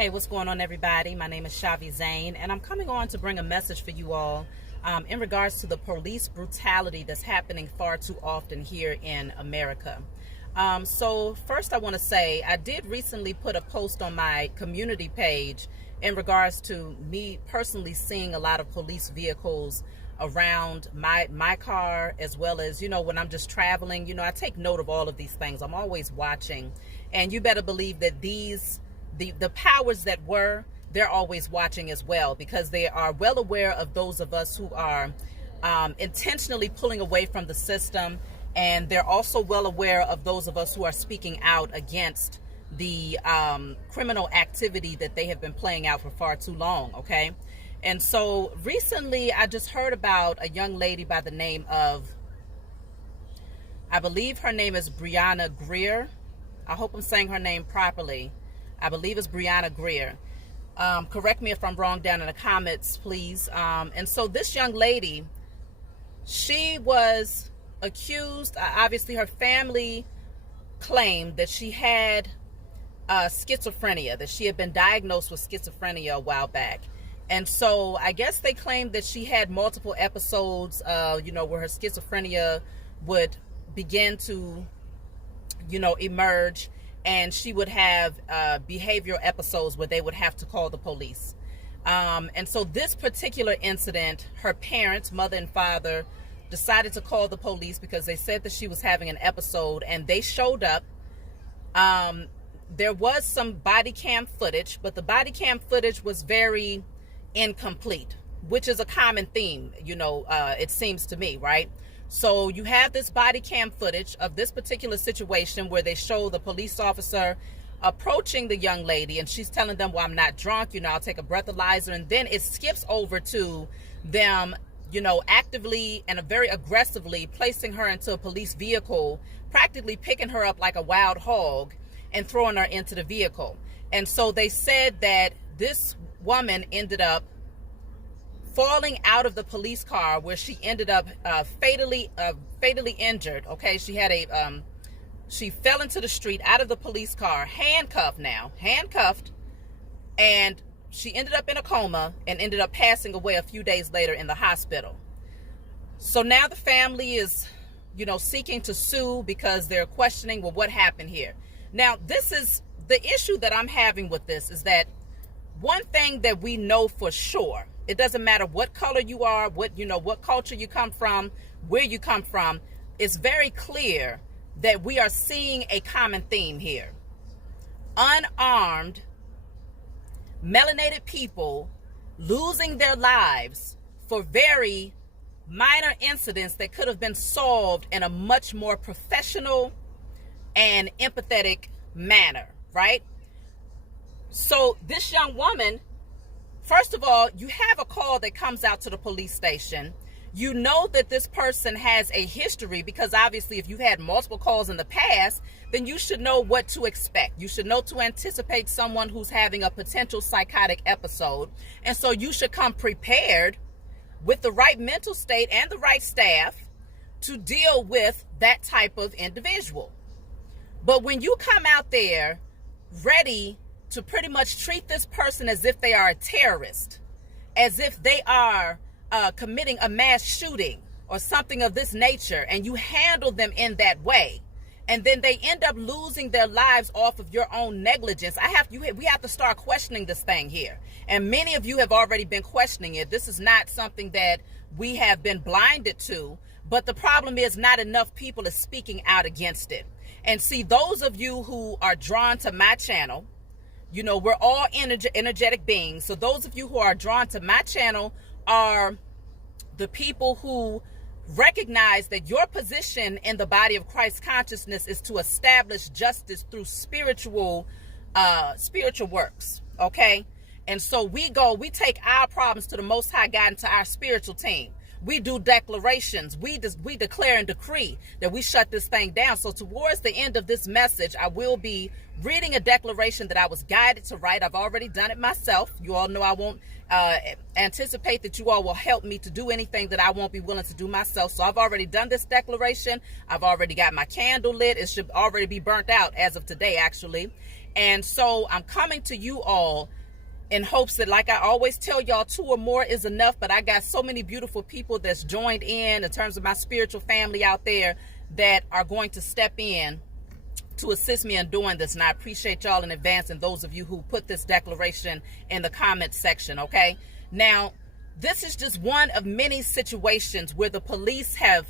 Hey, what's going on, everybody? My name is Zaine, and I'm coming on to bring a message for you all in regards to the police brutality that's happening far too often here in America. So first I want to say I did recently put a post on my community page in regards to me personally seeing a lot of police vehicles around my car, as well as, when I'm just traveling. I take note of all of these things. I'm always watching, and you better believe that the powers that were, they're always watching as well, because they are well aware of those of us who are intentionally pulling away from the system, and they're also well aware of those of us who are speaking out against the criminal activity that they have been playing out for far too long. Okay. And so recently I just heard about a young lady by the name of, I believe her name is Brianna Greer. I hope I'm saying her name properly. I believe it's Brianna Greer. Correct me if I'm wrong down in the comments, please. And so this young lady, she was accused. Obviously, her family claimed that she had schizophrenia, that she had been diagnosed with schizophrenia a while back. And so I guess they claimed that she had multiple episodes, where her schizophrenia would begin to, emerge. And she would have behavioral episodes where they would have to call the police. And so this particular incident, her parents, mother and father, decided to call the police because they said that she was having an episode, and they showed up. There was some body cam footage, but the body cam footage was very incomplete, which is a common theme, it seems to me, right? So you have this body cam footage of this particular situation where they show the police officer approaching the young lady, and she's telling them, well, I'm not drunk, I'll take a breathalyzer. And then it skips over to them, actively and very aggressively placing her into a police vehicle, practically picking her up like a wild hog and throwing her into the vehicle. And so they said that this woman ended up falling out of the police car, where she ended up fatally injured. Okay, she had she fell into the street out of the police car, handcuffed, and she ended up in a coma and ended up passing away a few days later in the hospital. So now the family is, seeking to sue because they're questioning, well, what happened here? Now, this is the issue that I'm having with this, is that one thing that we know for sure, it doesn't matter what color you are, what culture you come from, where you come from, it's very clear that we are seeing a common theme here. Unarmed, melanated people losing their lives for very minor incidents that could have been solved in a much more professional and empathetic manner, right? So this young woman, first of all, you have a call that comes out to the police station. You know that this person has a history, because obviously if you've had multiple calls in the past, then you should know what to expect. You should know to anticipate someone who's having a potential psychotic episode. And so you should come prepared with the right mental state and the right staff to deal with that type of individual. But when you come out there ready to pretty much treat this person as if they are a terrorist, as if they are committing a mass shooting or something of this nature, and you handle them in that way, and then they end up losing their lives off of your own negligence, we have to start questioning this thing here. And many of you have already been questioning it. This is not something that we have been blinded to, but the problem is not enough people are speaking out against it. And see, those of you who are drawn to my channel, we're all energetic beings. So those of you who are drawn to my channel are the people who recognize that your position in the body of Christ consciousness is to establish justice through spiritual works. Okay. And so we take our problems to the Most High God and to our spiritual team. We do declarations. We declare and decree that we shut this thing down. So towards the end of this message, I will be reading a declaration that I was guided to write. I've already done it myself. You all know I won't anticipate that you all will help me to do anything that I won't be willing to do myself. So I've already done this declaration. I've already got my candle lit. It should already be burnt out as of today, actually. And so I'm coming to you all in hopes that, like I always tell y'all, 2 or more is enough. But I got so many beautiful people that's joined in terms of my spiritual family out there that are going to step in to assist me in doing this. And I appreciate y'all in advance, and those of you who put this declaration in the comment section, okay? Now, this is just one of many situations where the police have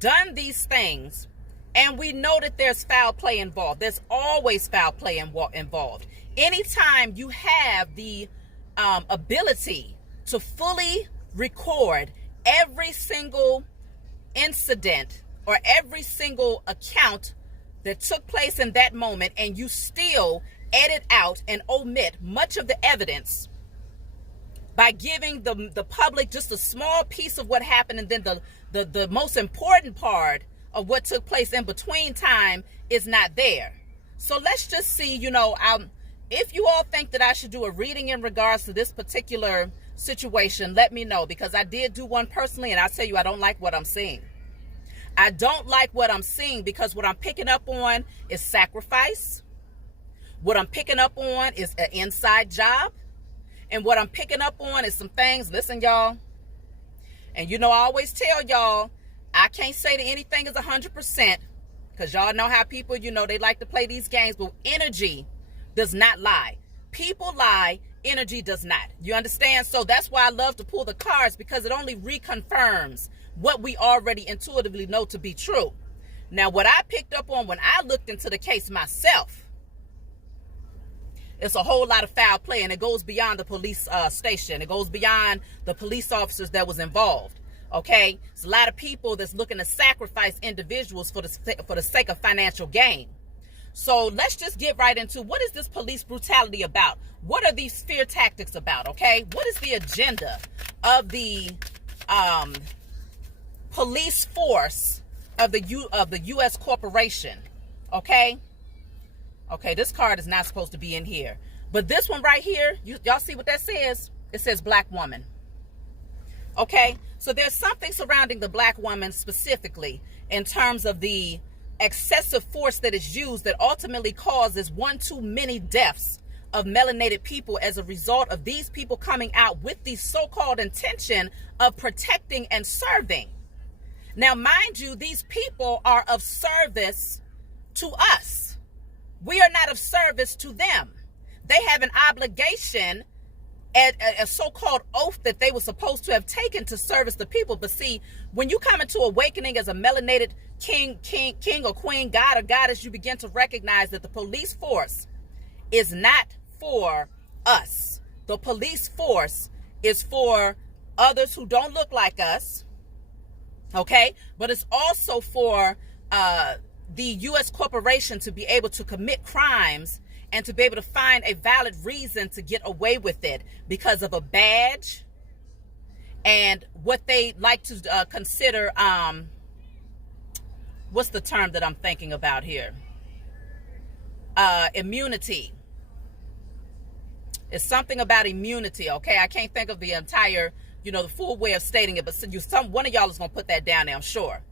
done these things, and we know that there's foul play involved. There's always foul play involved. Anytime you have the ability to fully record every single incident or every single account that took place in that moment, and you still edit out and omit much of the evidence by giving the public just a small piece of what happened, and then the most important part of what took place in between time is not there. So let's just see, if you all think that I should do a reading in regards to this particular situation, let me know, because I did do one personally, and I tell you, I don't like what I'm seeing. I don't like what I'm seeing, because what I'm picking up on is sacrifice. What I'm picking up on is an inside job. And what I'm picking up on is some things, listen, y'all, and I always tell y'all, I can't say that anything is 100%, because y'all know how people, they like to play these games, but energy does not lie. People lie, energy does not. You understand? So that's why I love to pull the cards, because it only reconfirms what we already intuitively know to be true. Now, what I picked up on when I looked into the case myself, it's a whole lot of foul play, and it goes beyond the police station. It goes beyond the police officers that was involved. Okay, it's a lot of people that's looking to sacrifice individuals for the sake of financial gain. So let's just get right into, what is this police brutality about? What are these fear tactics about? Okay, what is the agenda of the police force of the U.S. corporation? Okay, this card is not supposed to be in here, but this one right here, y'all see what that says? It says black woman. Okay, so there's something surrounding the black woman specifically in terms of the excessive force that is used that ultimately causes one too many deaths of melanated people as a result of these people coming out with the so-called intention of protecting and serving. Now, mind you, these people are of service to us. We are not of service to them. They have an obligation, a so-called oath that they were supposed to have taken to service the people. But see, when you come into awakening as a melanated king or queen, god or goddess, you begin to recognize that the police force is not for us. The police force is for others who don't look like us, okay? But it's also for the U.S. corporation to be able to commit crimes and to be able to find a valid reason to get away with it because of a badge and what they like to consider, what's the term that I'm thinking about here? Immunity. It's something about immunity, okay? I can't think of the entire, the full way of stating it, but one of y'all is going to put that down there, I'm sure.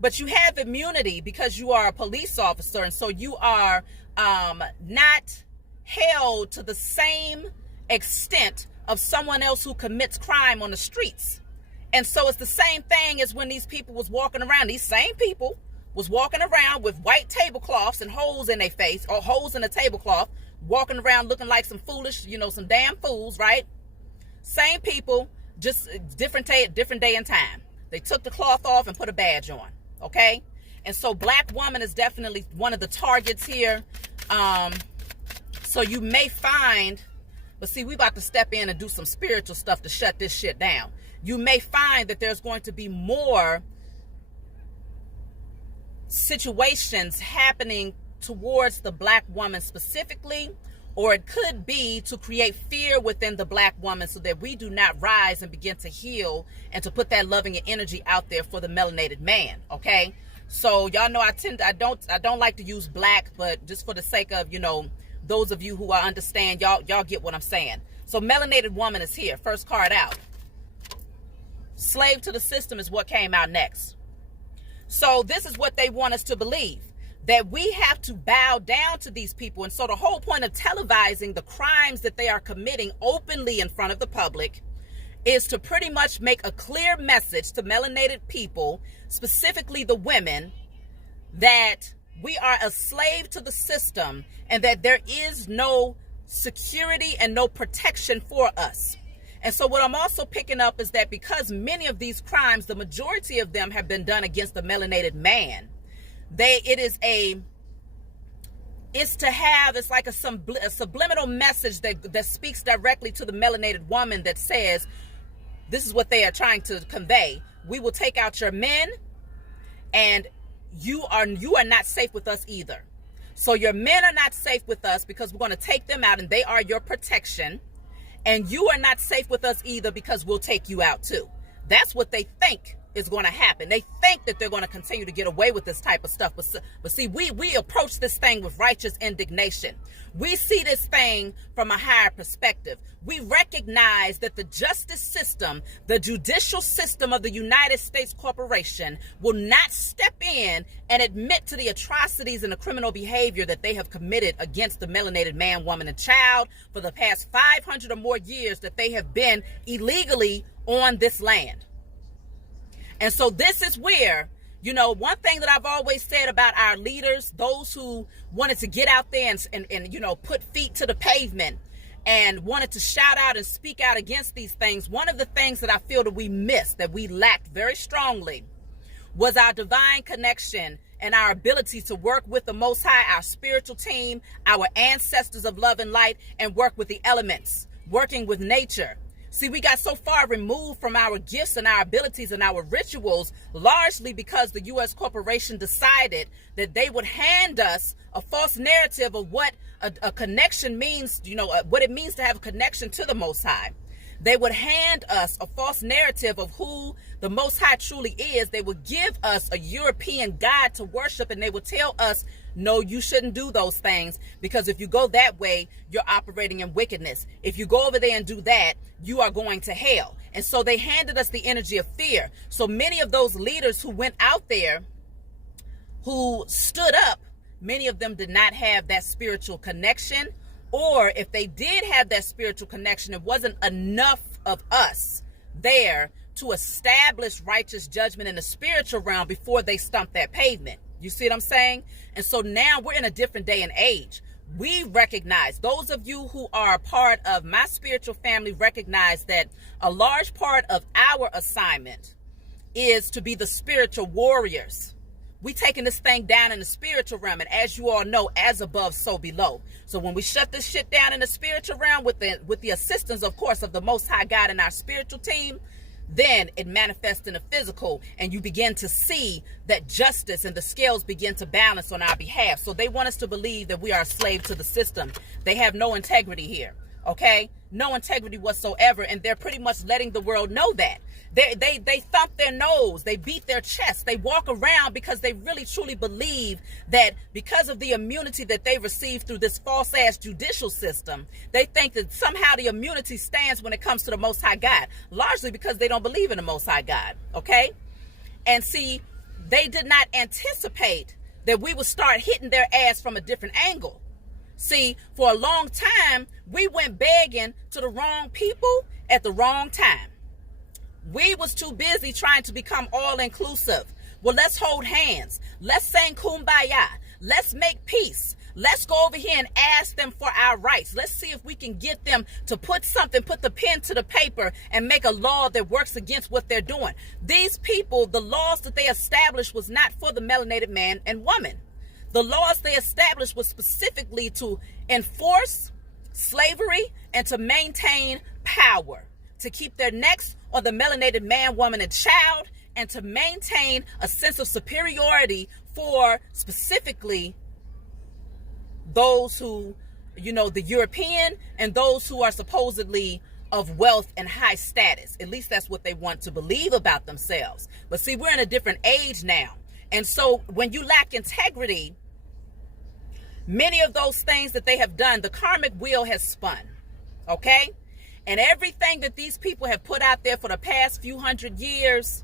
But you have immunity because you are a police officer, and so you are not held to the same extent of someone else who commits crime on the streets. And so it's the same thing as when these people was walking around. These same people was walking around with white tablecloths and holes in their face, or holes in a tablecloth, walking around looking like some foolish, some damn fools, right? Same people, just different day and time. They took the cloth off and put a badge on, okay? And so black woman is definitely one of the targets here. So you may find, but see, we about to step in and do some spiritual stuff to shut this shit down. You may find that there's going to be more situations happening towards the black woman specifically, or it could be to create fear within the Black woman so that we do not rise and begin to heal and to put that loving and energy out there for the melanated man. Okay, so y'all know I don't like to use black, but just for the sake of, those of you who I understand, y'all get what I'm saying. So melanated woman is here. First card out. Slave to the system is what came out next. So this is what they want us to believe, that we have to bow down to these people. And so the whole point of televising the crimes that they are committing openly in front of the public is to pretty much make a clear message to melanated people, specifically the women, that we are a slave to the system and that there is no security and no protection for us. And so what I'm also picking up is that because many of these crimes, the majority of them have been done against the melanated man, it's like a subliminal message that speaks directly to the melanated woman that says, this is what they are trying to convey. We will take out your men, and you are not safe with us either. So your men are not safe with us because we're going to take them out and they are your protection. And you are not safe with us either because we'll take you out too. That's what they think is going to happen. They think that they're going to continue to get away with this type of stuff. But see, we approach this thing with righteous indignation. We see this thing from a higher perspective. We recognize that the justice system, the judicial system of the United States Corporation will not step in and admit to the atrocities and the criminal behavior that they have committed against the melanated man, woman, and child for the past 500 or more years that they have been illegally on this land. And so this is where, one thing that I've always said about our leaders, those who wanted to get out there and put feet to the pavement and wanted to shout out and speak out against these things, one of the things that I feel that we missed, that we lacked very strongly, was our divine connection and our ability to work with the Most High, our spiritual team, our ancestors of love and light, and work with the elements, working with nature. See, we got so far removed from our gifts and our abilities and our rituals, largely because the U.S. corporation decided that they would hand us a false narrative of what a connection means, what it means to have a connection to the Most High. They would hand us a false narrative of who the Most High truly is. They would give us a European God to worship, and they would tell us, no, you shouldn't do those things, because if you go that way, you're operating in wickedness. If you go over there and do that, you are going to hell. And so they handed us the energy of fear. So many of those leaders who went out there, who stood up, many of them did not have that spiritual connection. Or if they did have that spiritual connection, it wasn't enough of us there to establish righteous judgment in the spiritual realm before they stumped that pavement. You see what I'm saying? And so now we're in a different day and age. We recognize, those of you who are a part of my spiritual family recognize that a large part of our assignment is to be the spiritual warriors. We taking this thing down in the spiritual realm, and as you all know, as above, so below. So when we shut this shit down in the spiritual realm with the assistance, of course, of the Most High God and our spiritual team, then it manifests in the physical, and you begin to see that justice and the scales begin to balance on our behalf. So they want us to believe that we are a slave to the system. They have no integrity here, okay? No integrity whatsoever, and they're pretty much letting the world know that. They thump their nose, they beat their chest, they walk around because they really truly believe that because of the immunity that they receive through this false ass judicial system, they think that somehow the immunity stands when it comes to the Most High God, largely because they don't believe in the Most High God, okay? And see, they did not anticipate that we would start hitting their ass from a different angle. See, for a long time, we went begging to the wrong people at the wrong time. We was too busy trying to become all-inclusive. Well, let's hold hands. Let's sing kumbaya. Let's make peace. Let's go over here and ask them for our rights. Let's see if we can get them to put the pen to the paper and make a law that works against what they're doing. These people, the laws that they established was not for the melanated man and woman. The laws they established was specifically to enforce slavery and to maintain power, to keep their necks on the melanated man, woman, and child, and to maintain a sense of superiority for specifically those who the European and those who are supposedly of wealth and high status. At least that's what they want to believe about themselves. But see, we're in a different age now. And so when you lack integrity, many of those things that they have done, the karmic wheel has spun. Okay? And everything that these people have put out there for the past few hundred years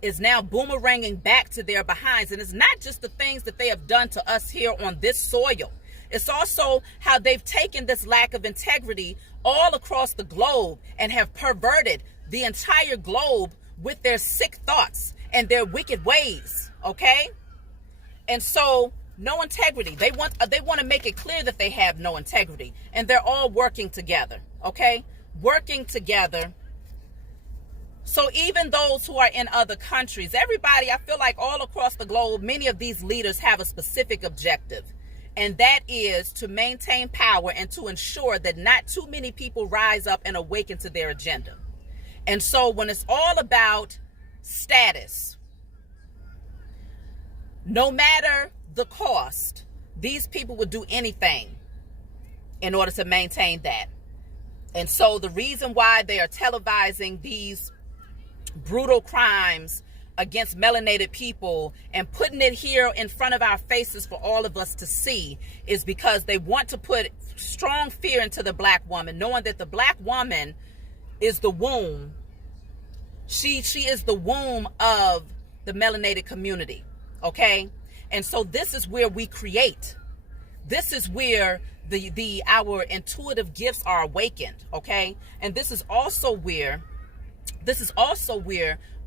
is now boomeranging back to their behinds. And it's not just the things that they have done to us here on this soil. It's also how they've taken this lack of integrity all across the globe and have perverted the entire globe with their sick thoughts and their wicked ways. Okay? And so no integrity. They want to make it clear that they have no integrity, and they're all working together. Okay? Working together. So even those who are in other countries, everybody, I feel like all across the globe, many of these leaders have a specific objective. And that is to maintain power and to ensure that not too many people rise up and awaken to their agenda. And so when it's all about status, no matter the cost, these people would do anything in order to maintain that. And so the reason why they are televising these brutal crimes against melanated people and putting it here in front of our faces for all of us to see is because they want to put strong fear into the black woman, knowing that the black woman is the womb. She is the womb of the melanated community. Okay? And so this is where we create. This is where our intuitive gifts are awakened. Okay? And this is also where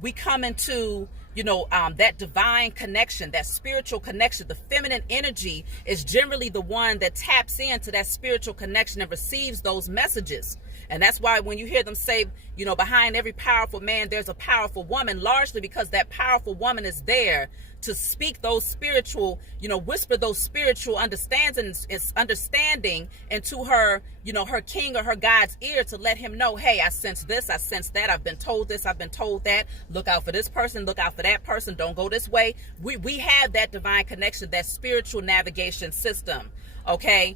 we come into, that divine connection, that spiritual connection. The feminine energy is generally the one that taps into that spiritual connection and receives those messages. And that's why when you hear them say, behind every powerful man, there's a powerful woman, largely because that powerful woman is there to speak those spiritual, whisper those spiritual understanding into her, her king or her God's ear to let him know, hey, I sense this, I sense that, I've been told this, I've been told that, look out for this person, look out for that person, don't go this way. We have that divine connection, that spiritual navigation system, okay?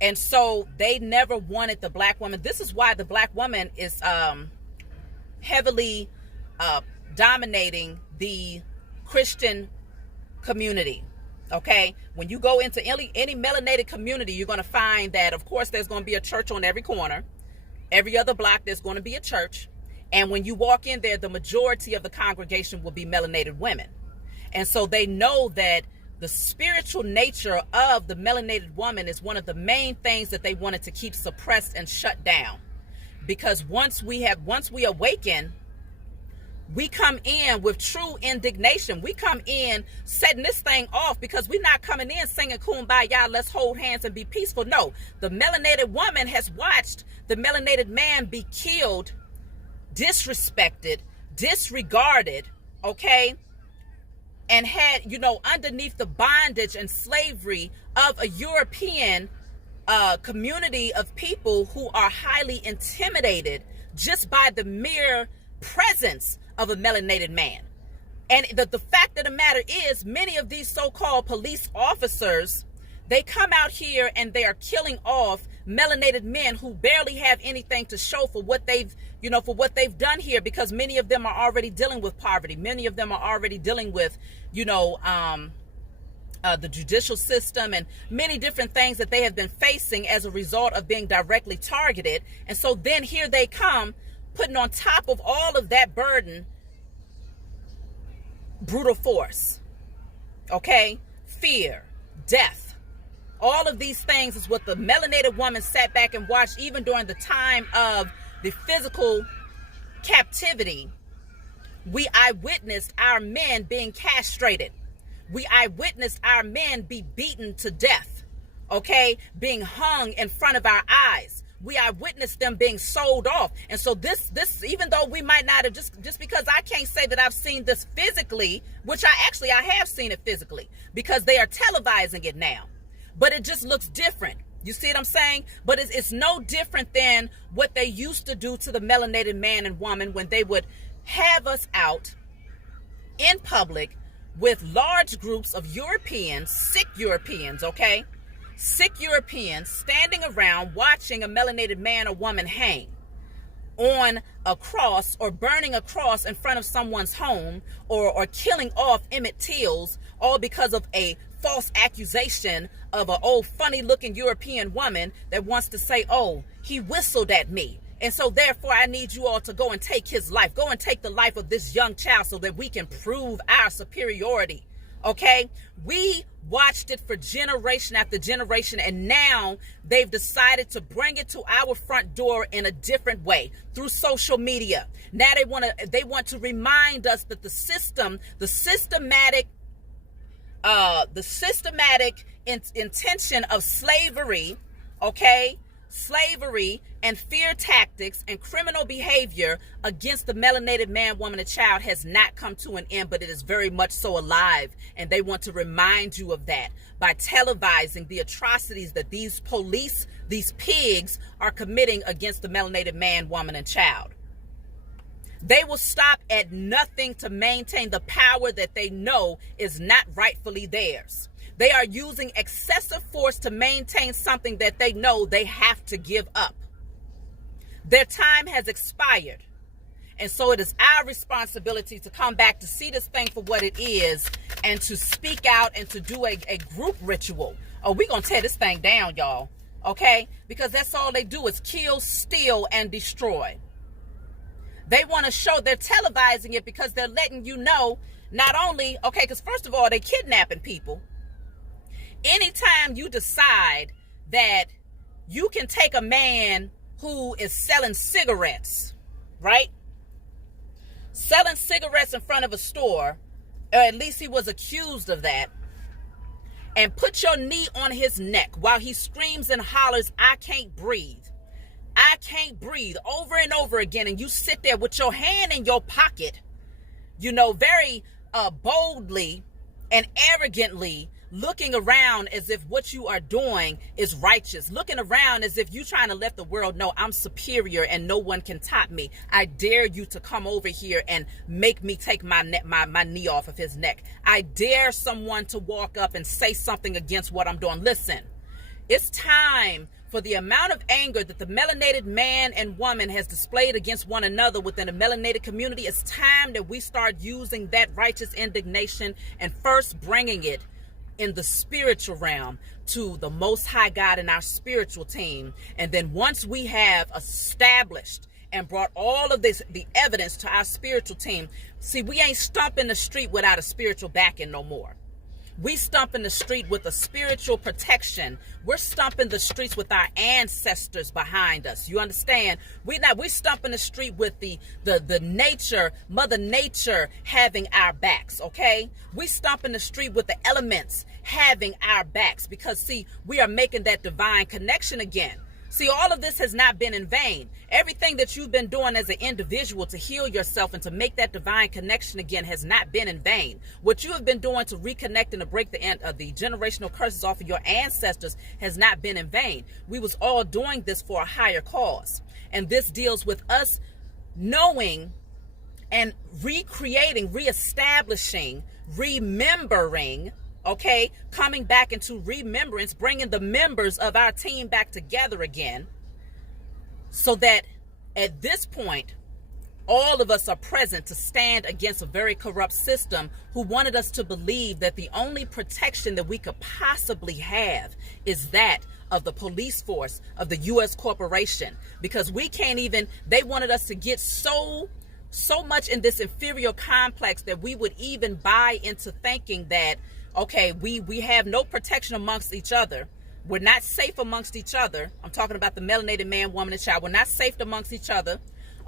And so they never wanted the black woman. This is why the black woman is heavily dominating the Christian community. Okay? When you go into any melanated community, you're going to find that, of course, there's going to be a church on every corner. Every other block, there's going to be a church. And when you walk in there, the majority of the congregation will be melanated women. And so they know that the spiritual nature of the melanated woman is one of the main things that they wanted to keep suppressed and shut down. Because once we awaken, we come in with true indignation. We come in setting this thing off, because we're not coming in singing kumbaya, let's hold hands and be peaceful. No, the melanated woman has watched the melanated man be killed, disrespected, disregarded, okay? And had, underneath the bondage and slavery of a European community of people who are highly intimidated just by the mere presence of a melanated man. And the fact of the matter is, many of these so-called police officers, they come out here and they are killing off melanated men who barely have anything to show for what they've done here, because many of them are already dealing with poverty. Many of them are already dealing with, the judicial system and many different things that they have been facing as a result of being directly targeted. And so then here they come, putting on top of all of that burden, brutal force, okay? Fear, death. All of these things is what the melanated woman sat back and watched even during the time of the physical captivity. We eyewitnessed our men being castrated. We eyewitnessed our men be beaten to death, okay? Being hung in front of our eyes. We eyewitnessed them being sold off. And so this, even though we might not have, just because I can't say that I've seen this physically, which I have seen it physically, because they are televising it now. But it just looks different. You see what I'm saying? But it's no different than what they used to do to the melanated man and woman when they would have us out in public with large groups of Europeans, sick Europeans, okay? sick Europeans standing around watching a melanated man or woman hang on a cross, or burning a cross in front of someone's home, or killing off Emmett Tills, all because of a false accusation of an old funny looking European woman that wants to say, oh, he whistled at me, and so therefore I need you all to go and take his life. Go and take the life of this young child so that we can prove our superiority. Okay, we watched it for generation after generation, and now they've decided to bring it to our front door in a different way, through social media. Now they want to remind us that the systematic intention of slavery, okay, slavery and fear tactics and criminal behavior against the melanated man, woman, and child has not come to an end, but it is very much so alive. And they want to remind you of that by televising the atrocities that these police, these pigs, are committing against the melanated man, woman, and child. They will stop at nothing to maintain the power that they know is not rightfully theirs. They are using excessive force to maintain something that they know they have to give up. Their time has expired. And so it is our responsibility to come back to see this thing for what it is, and to speak out and to do a group ritual. Oh, we're going to tear this thing down, y'all. Okay? Because that's all they do is kill, steal, and destroy. They want to show, they're televising it because they're letting you know, not only, okay, because first of all, they're kidnapping people. Anytime you decide that you can take a man who is selling cigarettes, right? Selling cigarettes in front of a store, or at least he was accused of that, and put your knee on his neck while he screams and hollers, I can't breathe. I can't breathe, over and over again, and you sit there with your hand in your pocket, you know, very boldly and arrogantly looking around as if what you are doing is righteous, looking around as if you're trying to let the world know I'm superior and no one can top me. I dare you to come over here and make me take my knee off of his neck. I dare someone to walk up and say something against what I'm doing. Listen, it's time for the amount of anger that the melanated man and woman has displayed against one another within the melanated community. It's time that we start using that righteous indignation and first bringing it in the spiritual realm to the Most High God and our spiritual team. And then once we have established and brought all of this, the evidence, to our spiritual team, see, we ain't stomping the street without a spiritual backing no more. We stomping the street with a spiritual protection. We're stomping the streets with our ancestors behind us. You understand? We're stomping the street with the nature, Mother Nature having our backs, okay? We stomping the street with the elements having our backs, because see, we are making that divine connection again. See, all of this has not been in vain. Everything that you've been doing as an individual to heal yourself and to make that divine connection again has not been in vain. What you have been doing to reconnect and to break the end of the generational curses off of your ancestors has not been in vain. We was all doing this for a higher cause. And this deals with us knowing and recreating, reestablishing, remembering, okay, coming back into remembrance, bringing the members of our team back together again, so that at this point, all of us are present to stand against a very corrupt system who wanted us to believe that the only protection that we could possibly have is that of the police force of the U.S. corporation, because we can't even, they wanted us to get so much in this inferior complex that we would even buy into thinking that, okay, we have no protection amongst each other. We're not safe amongst each other. I'm talking about the melanated man, woman, and child. We're not safe amongst each other.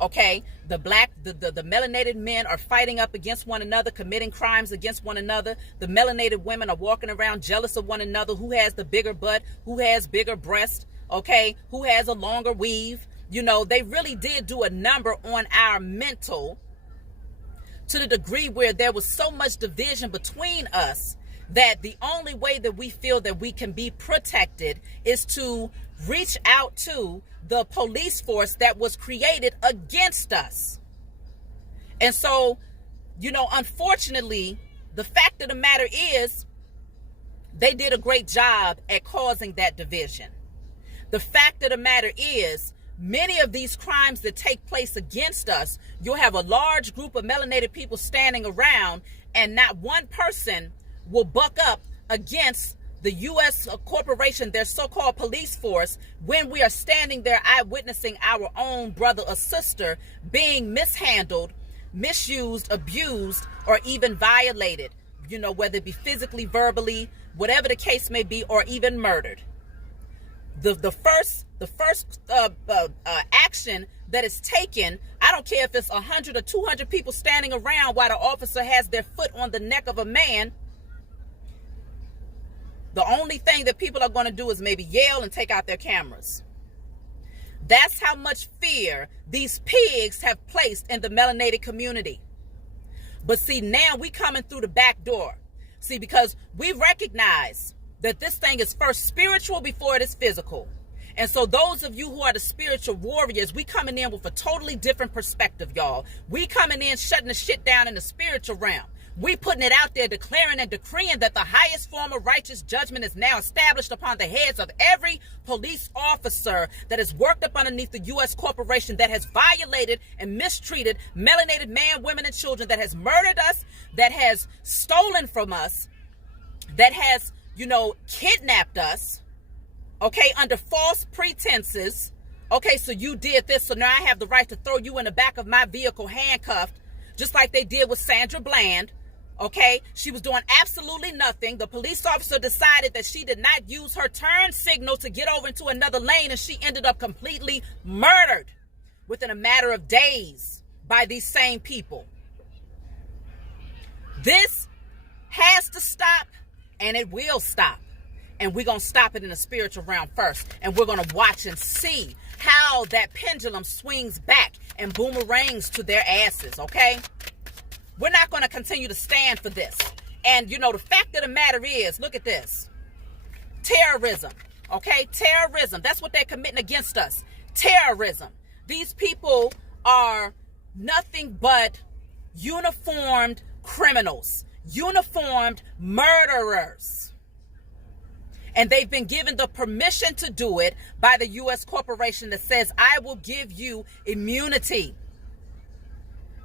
Okay, the melanated men are fighting up against one another, committing crimes against one another. The melanated women are walking around jealous of one another. Who has the bigger butt? Who has bigger breasts? Okay, who has a longer weave? You know, they really did do a number on our mental, to the degree where there was so much division between us that the only way that we feel that we can be protected is to reach out to the police force that was created against us. And so, you know, unfortunately, the fact of the matter is, They did a great job at causing that division. The fact of the matter is, many of these crimes that take place against us, you'll have a large group of melanated people standing around, and not one person will buck up against the U.S. corporation, their so-called police force, when we are standing there eyewitnessing our own brother or sister being mishandled, misused, abused, or even violated, whether it be physically, verbally, whatever the case may be, or even murdered. The first action that is taken, I don't care if it's 100 or 200 people standing around while the officer has their foot on the neck of a man, the only thing that people are going to do is maybe yell and take out their cameras. That's how much fear these pigs have placed in the melanated community. But see, now we coming through the back door. See, because we recognize that this thing is first spiritual before it is physical. And so those of you who are the spiritual warriors, we coming in with a totally different perspective, y'all. We coming in shutting the shit down in the spiritual realm. We putting it out there, declaring and decreeing that the highest form of righteous judgment is now established upon the heads of every police officer that has worked up underneath the U.S. corporation, that has violated and mistreated melanated men, women, and children, that has murdered us, that has stolen from us, that has, kidnapped us, okay, under false pretenses. Okay, so you did this, so now I have the right to throw you in the back of my vehicle handcuffed, just like they did with Sandra Bland. Okay, she was doing absolutely nothing. The police officer decided that she did not use her turn signal to get over into another lane, and she ended up completely murdered within a matter of days by these same people. This has to stop, and it will stop. And we're going to stop it in the spiritual realm first. And we're going to watch and see how that pendulum swings back and boomerangs to their asses, okay? We're not going to continue to stand for this. And, the fact of the matter is, look at this. Terrorism, okay? Terrorism. That's what they're committing against us. Terrorism. These people are nothing but uniformed criminals, uniformed murderers. And they've been given the permission to do it by the U.S. corporation that says, I will give you immunity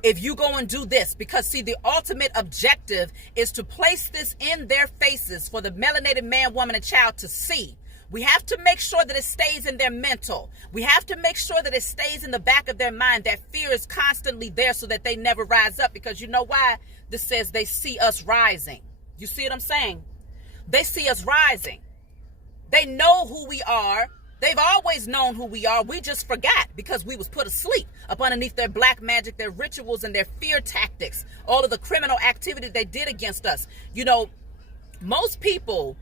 if you go and do this. Because, see, the ultimate objective is to place this in their faces for the melanated man, woman, and child to see. We have to make sure that it stays in their mental. We have to make sure that it stays in the back of their mind, that fear is constantly there so that they never rise up. Because you know why? This says they see us rising. You see what I'm saying? They see us rising. They know who we are. They've always known who we are. We just forgot because we was put asleep up underneath their black magic, their rituals, and their fear tactics, all of the criminal activity they did against us. Most people,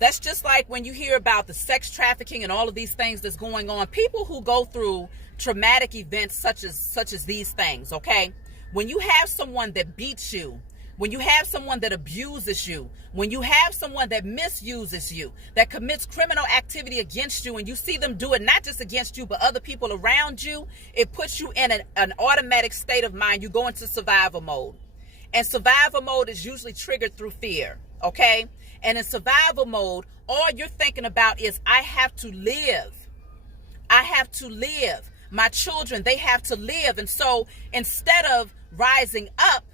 that's just like when you hear about the sex trafficking and all of these things that's going on. People who go through traumatic events such as these things, okay? When you have someone that beats you, when you have someone that abuses you, when you have someone that misuses you, that commits criminal activity against you, and you see them do it not just against you, but other people around you, it puts you in an automatic state of mind. You go into survival mode. And survival mode is usually triggered through fear, okay? And in survival mode, all you're thinking about is, I have to live. I have to live. My children, they have to live. And so instead of rising up,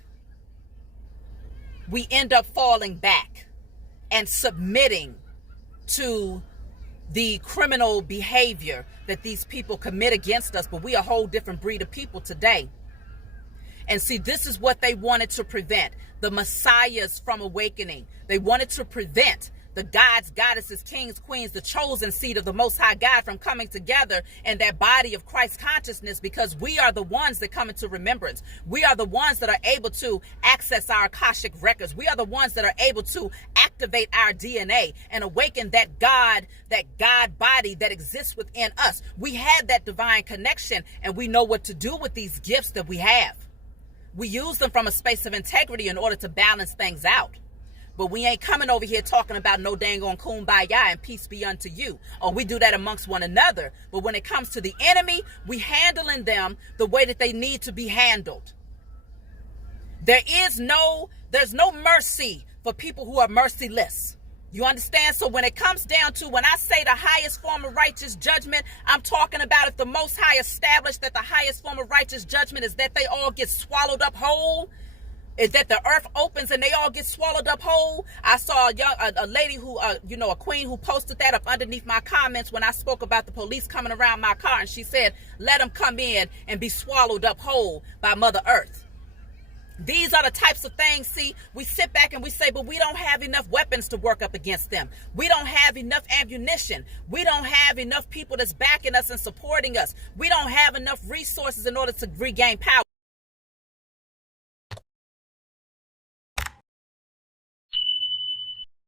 we end up falling back and submitting to the criminal behavior that these people commit against us. But we are a whole different breed of people today. And see, this is what they wanted to prevent. The messiahs from awakening. They wanted to prevent the gods, goddesses, kings, queens, the chosen seed of the Most High God from coming together in that body of Christ consciousness, because we are the ones that come into remembrance. We are the ones that are able to access our Akashic records. We are the ones that are able to activate our DNA and awaken that God body that exists within us. We had that divine connection, and we know what to do with these gifts that we have. We use them from a space of integrity in order to balance things out. But we ain't coming over here talking about no dang on kumbaya and peace be unto you. Or we do that amongst one another. But when it comes to the enemy, we handling them the way that they need to be handled. There's no mercy for people who are merciless. You understand? So when it comes down to, when I say the highest form of righteous judgment, I'm talking about if the Most High established that the highest form of righteous judgment is that they all get swallowed up whole, is that the earth opens and they all get swallowed up whole. I saw a lady who, a queen who posted that up underneath my comments when I spoke about the police coming around my car, and she said, let them come in and be swallowed up whole by Mother Earth. These are the types of things, see, we sit back and we say, but we don't have enough weapons to work up against them. We don't have enough ammunition. We don't have enough people that's backing us and supporting us. We don't have enough resources in order to regain power.